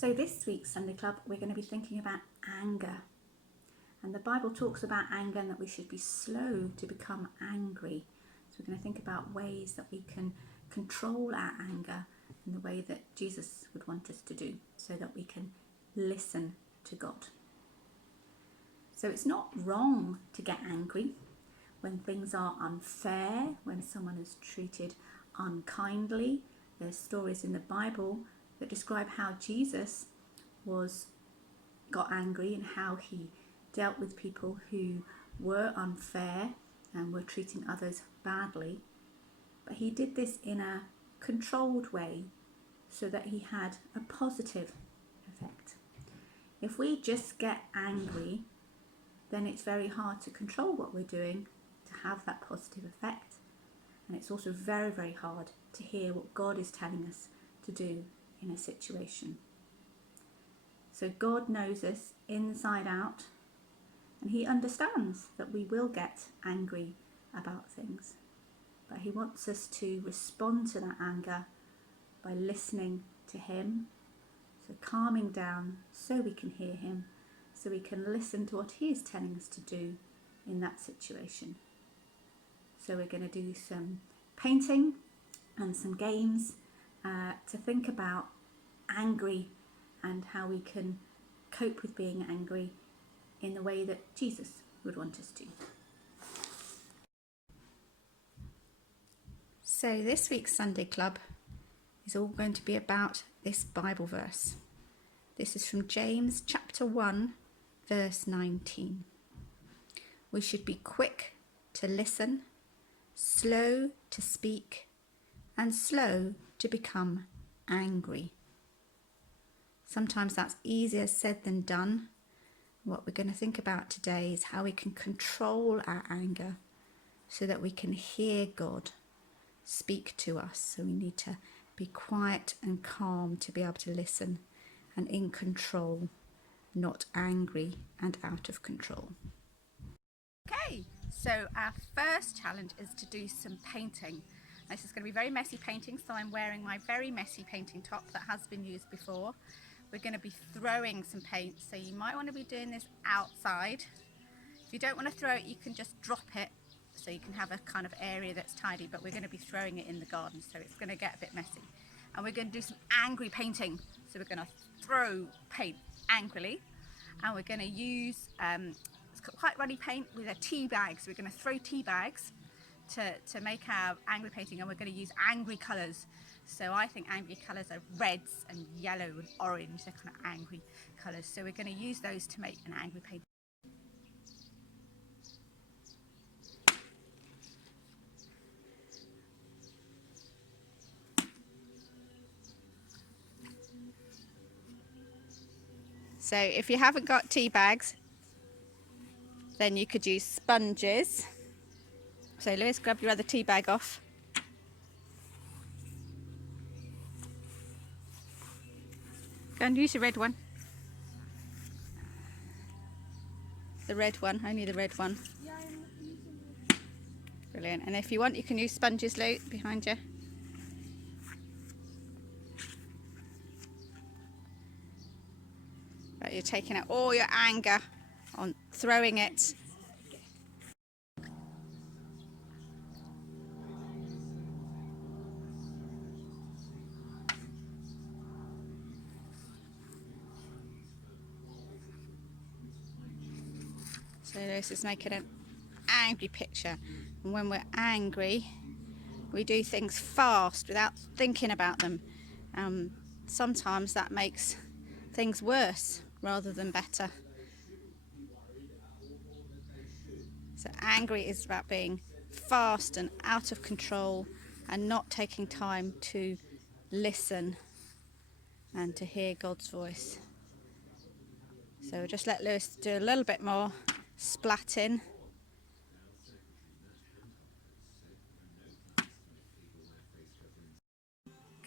So this week's Sunday Club, we're going to be thinking about anger. And the Bible talks about anger and that we should be slow to become angry. So we're going to think about ways that we can control our anger in the way that Jesus would want us to do, so that we can listen to God. So it's not wrong to get angry when things are unfair, when someone is treated unkindly. There's stories in the Bible that describe how Jesus got angry and how he dealt with people who were unfair and were treating others badly. But he did this in a controlled way so that he had a positive effect. If we just get angry, then it's very hard to control what we're doing to have that positive effect. And it's also very, very hard to hear what God is telling us to do in a situation. So God knows us inside out, and he understands that we will get angry about things. But he wants us to respond to that anger by listening to him, so calming down so we can hear him, so we can listen to what he is telling us to do in that situation. So we're going to do some painting and some games to think about angry and how we can cope with being angry in the way that Jesus would want us to. So this week's Sunday Club is all going to be about this Bible verse. This is from James chapter 1, verse 19. We should be quick to listen, slow to speak, and slow to become angry. Sometimes that's easier said than done. What we're going to think about today is how we can control our anger so that we can hear God speak to us. So we need to be quiet and calm to be able to listen, and in control, not angry and out of control. Okay, so our first challenge is to do some painting. This is going to be very messy painting, so I'm wearing my very messy painting top that has been used before. We're going to be throwing some paint, so you might want to be doing this outside. If you don't want to throw it, you can just drop it, so you can have a kind of area that's tidy, but we're going to be throwing it in the garden, so it's going to get a bit messy. And we're going to do some angry painting, so we're going to throw paint angrily, and we're going to use quite runny paint with a tea bag, so we're going to throw tea bags to make our angry painting, and we're going to use angry colours. So I think angry colours are reds and yellow and orange, they're kind of angry colours. So we're going to use those to make an angry painting. So if you haven't got tea bags, then you could use sponges. So Lewis, grab your other tea bag off. Go and use the red one. The red one, only the red one. Yeah, I'm using it. Brilliant. And if you want, you can use sponges, Lou, behind you. Right, you're taking out all your anger on throwing it. So this is making an angry picture. And when we're angry, we do things fast without thinking about them. Sometimes that makes things worse rather than better. So angry is about being fast and out of control and not taking time to listen and to hear God's voice. So just let Lewis do a little bit more splatting.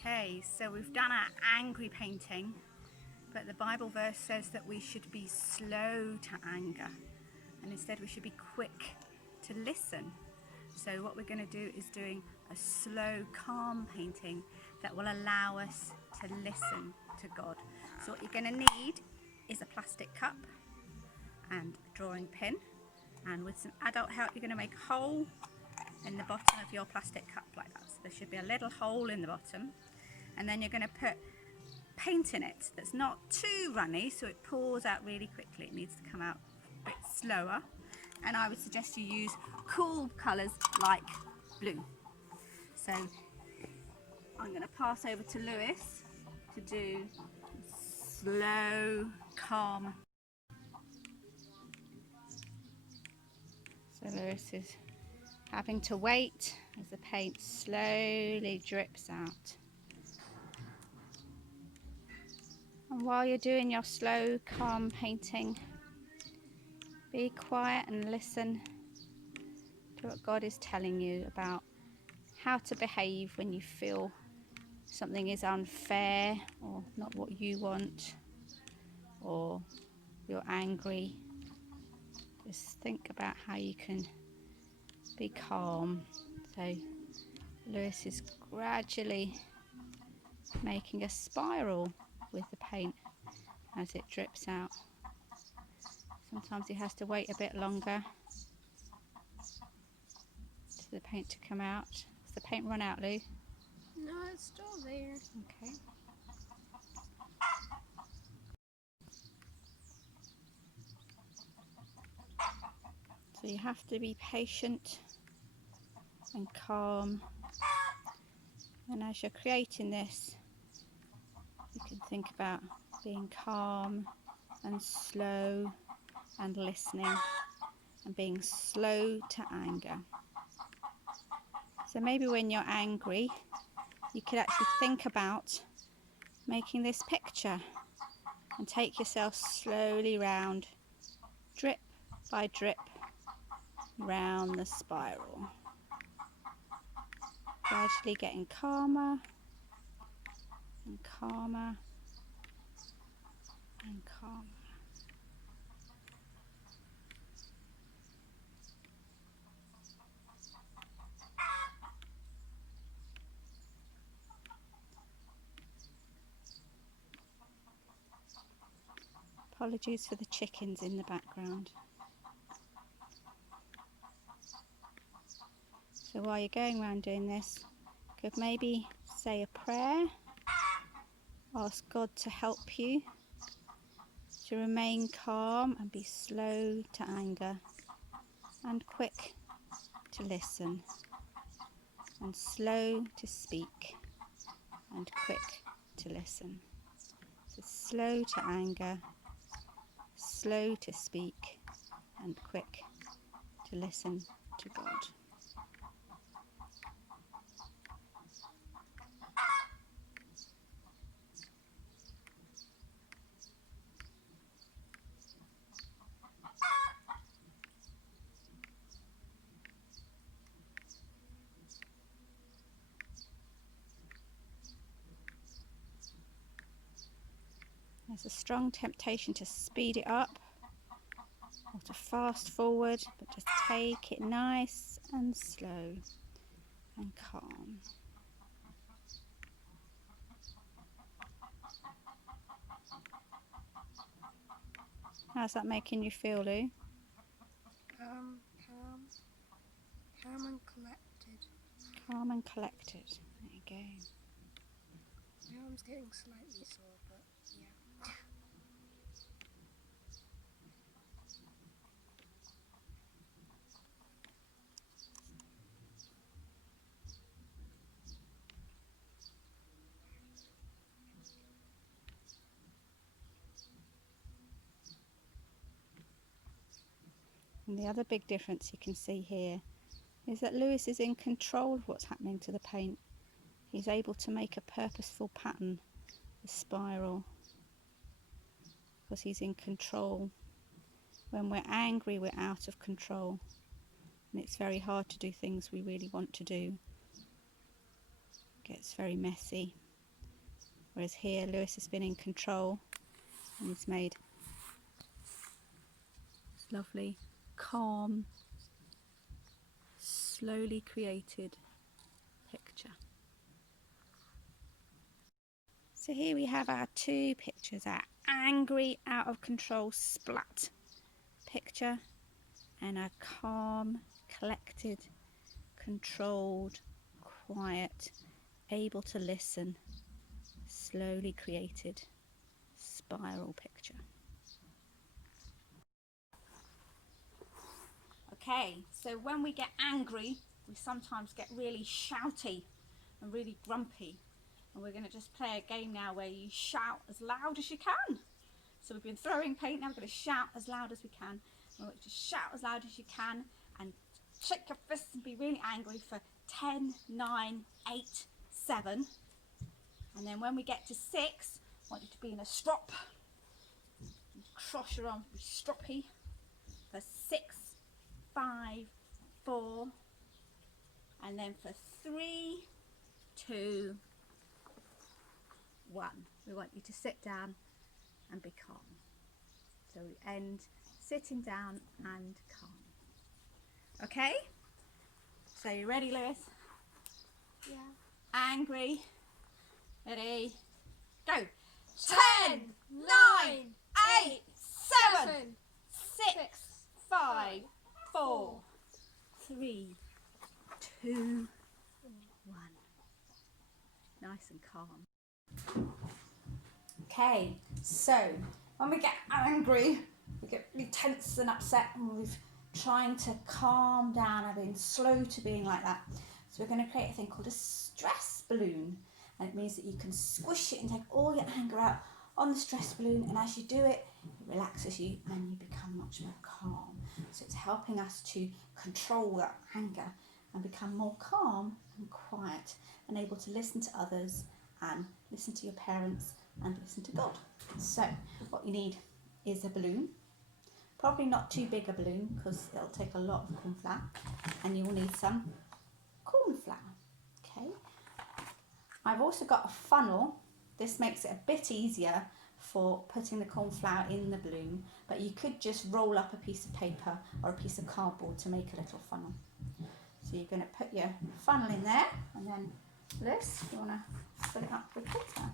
Okay, so we've done our angry painting, but the Bible verse says that we should be slow to anger, and instead we should be quick to listen. So what we're going to do is doing a slow, calm painting that will allow us to listen to God. So what you're going to need is a plastic cup and a drawing pin, and with some adult help you're going to make a hole in the bottom of your plastic cup like that. So there should be a little hole in the bottom, and then you're going to put paint in it that's not too runny so it pours out really quickly. It needs to come out a bit slower, and I would suggest you use cool colours like blue. So I'm going to pass over to Lewis to do slow, calm. So Lewis is having to wait as the paint slowly drips out. And while you're doing your slow, calm painting, be quiet and listen to what God is telling you about how to behave when you feel something is unfair or not what you want, or you're angry. Just think about how you can be calm. So Lewis is gradually making a spiral with the paint as it drips out. Sometimes he has to wait a bit longer for the paint to come out. Has the paint run out, Lou? No, it's still there. Okay. So you have to be patient and calm, and as you're creating this you can think about being calm and slow and listening and being slow to anger. So maybe when you're angry you could actually think about making this picture and take yourself slowly round, drip by drip, round the spiral, gradually getting calmer and calmer and calmer. Apologies for the chickens in the background. So while you're going around doing this, you could maybe say a prayer, ask God to help you to remain calm and be slow to anger and quick to listen and slow to speak and quick to listen. So slow to anger, slow to speak and quick to listen to God. There's a strong temptation to speed it up or to fast forward, but just take it nice and slow and calm. How's that making you feel, Lou? Calm and collected. Calm and collected. There you go. My arm's getting slightly sore, but yeah. And the other big difference you can see here is that Lewis is in control of what's happening to the paint. He's able to make a purposeful pattern, a spiral, because he's in control. When we're angry, we're out of control, and it's very hard to do things we really want to do. It gets very messy. Whereas here, Lewis has been in control and he's made this lovely, calm, slowly created picture. So here we have our two pictures, our angry, out of control, splat picture and our calm, collected, controlled, quiet, able to listen, slowly created spiral picture. Okay, so when we get angry, we sometimes get really shouty and really grumpy. And we're going to just play a game now where you shout as loud as you can. So we've been throwing paint, now we're going to shout as loud as we can. We'll just shout as loud as you can and shake your fists and be really angry for 10, 9, 8, 7. And then when we get to 6, I want you to be in a strop. Cross your arms, be stroppy for 6, 5, 4, and then for 3, 2, 1. We want you to sit down and be calm. So we end sitting down and calm. Okay? So you ready, Lewis? Yeah. Angry. Ready? Go. 10, 9, 8, 7, 7, 6, 5, 4, 3, 2, 1. Nice and calm. Okay, so when we get angry, we get really tense and upset, and we're trying to calm down and being slow to being like that. So we're going to create a thing called a stress balloon, and it means that you can squish it and take all your anger out on the stress balloon, and as you do it, it relaxes you and you become much more calm. So it's helping us to control that anger and become more calm and quiet and able to listen to others and listen to your parents and listen to God. So what you need is a balloon, probably not too big a balloon because it'll take a lot of corn flour, and you will need some corn flour. Okay, I've also got a funnel. This makes it a bit easier for putting the corn flour in the balloon, but you could just roll up a piece of paper or a piece of cardboard to make a little funnel. So you're going to put your funnel in there, and then Liz, you want to fill it up with water.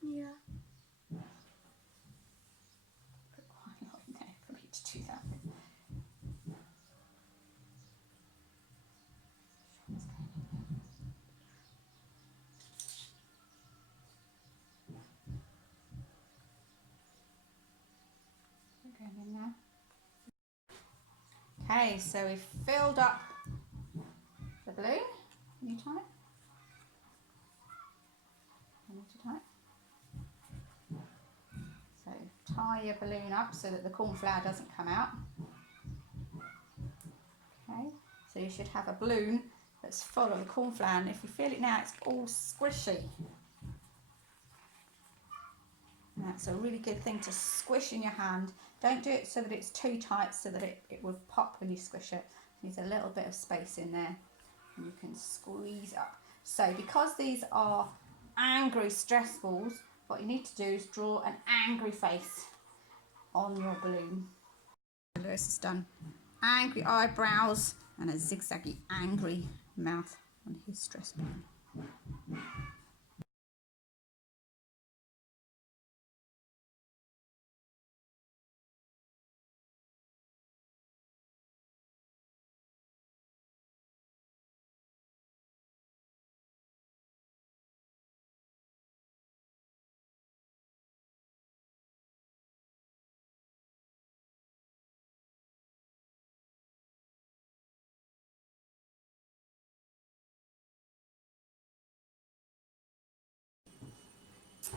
Yeah. Put quite a lot in there for me to do that. Going in there. Okay, so we've filled up the balloon. Can you tie it? I need to tie it. So tie your balloon up so that the corn flour doesn't come out. Okay, so you should have a balloon that's full of the corn flour, and if you feel it now, it's all squishy. And that's a really good thing to squish in your hand. Don't do it so that it's too tight so that it will pop when you squish it. There's a little bit of space in there and you can squeeze up. So because these are angry stress balls, what you need to do is draw an angry face on your balloon. Lewis has done angry eyebrows and a zigzaggy angry mouth on his stress balloon.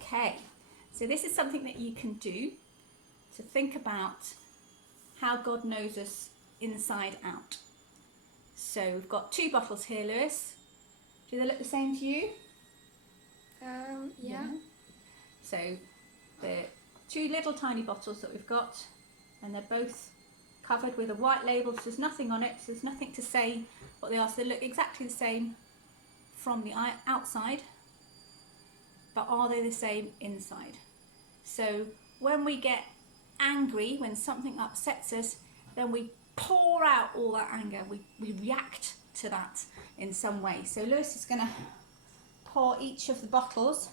Okay, so this is something that you can do to think about how God knows us inside out. So we've got two bottles here, Lewis. Do they look the same to you? Yeah. So the two little tiny bottles that we've got, and they're both covered with a white label, so there's nothing on it, so there's nothing to say what they are. So they look exactly the same from the outside, but are they the same inside? So when we get angry, when something upsets us, then we pour out all that anger. We react to that in some way. So Lewis is going to pour each of the bottles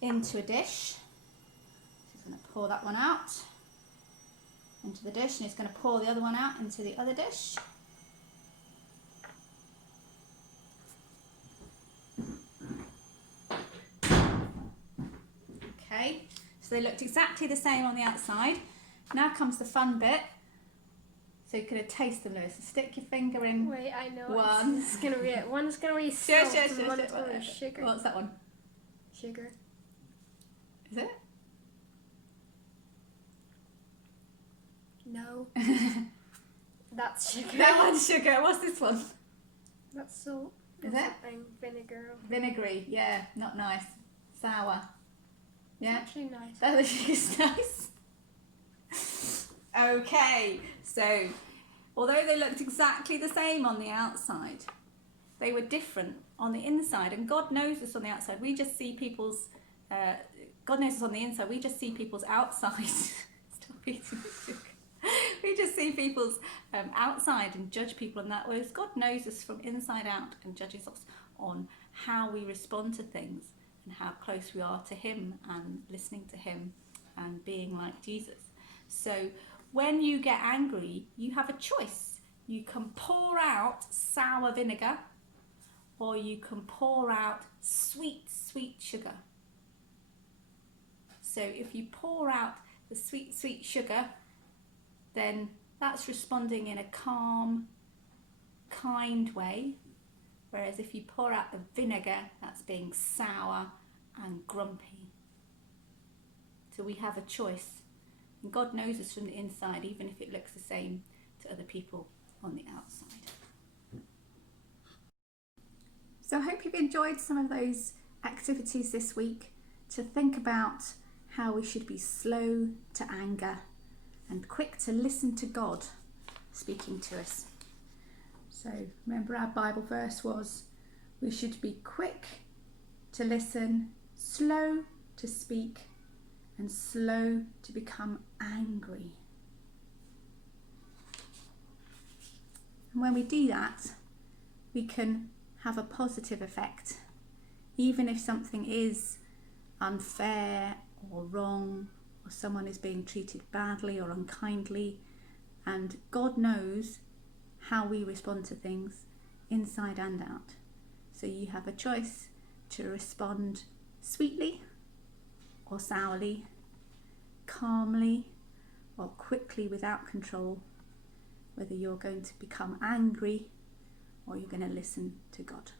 into a dish. He's going to pour that one out into the dish, and he's going to pour the other one out into the other dish. Okay, so they looked exactly the same on the outside. Now comes the fun bit. So you're going to taste them, Lewis. So stick your finger in. Wait, I know. One. It's gonna be it. One's gonna be Sure, salt, sure, and sure, one's sure, gonna whatever. be sugar. What's that one? Sugar. Is it? No. That's sugar. That one's sugar. What's this one? That's salt. Is or it? something. Vinegar. Vinegary. Yeah, not nice. Sour. Yeah. Actually nice. That is nice. Okay, so although they looked exactly the same on the outside, they were different on the inside. And God knows us on the outside. We just see people's. God knows us on the inside. We just see people's outside. Stop eating sugar. We just see people's outside and judge people on that. Whereas God knows us from inside out and judges us on how we respond to things and how close we are to Him and listening to Him and being like Jesus. So when you get angry, you have a choice. You can pour out sour vinegar, or you can pour out sweet, sweet sugar. So if you pour out the sweet, sweet sugar, then that's responding in a calm, kind way. Whereas if you pour out the vinegar, that's being sour and grumpy. So we have a choice. And God knows us from the inside, even if it looks the same to other people on the outside. So I hope you've enjoyed some of those activities this week to think about how we should be slow to anger and quick to listen to God speaking to us. So remember, our Bible verse was, we should be quick to listen, slow to speak, and slow to become angry. And when we do that, we can have a positive effect, even if something is unfair or wrong, or someone is being treated badly or unkindly. And God knows how we respond to things inside and out. So you have a choice to respond sweetly or sourly, calmly or quickly without control, whether you're going to become angry or you're going to listen to God.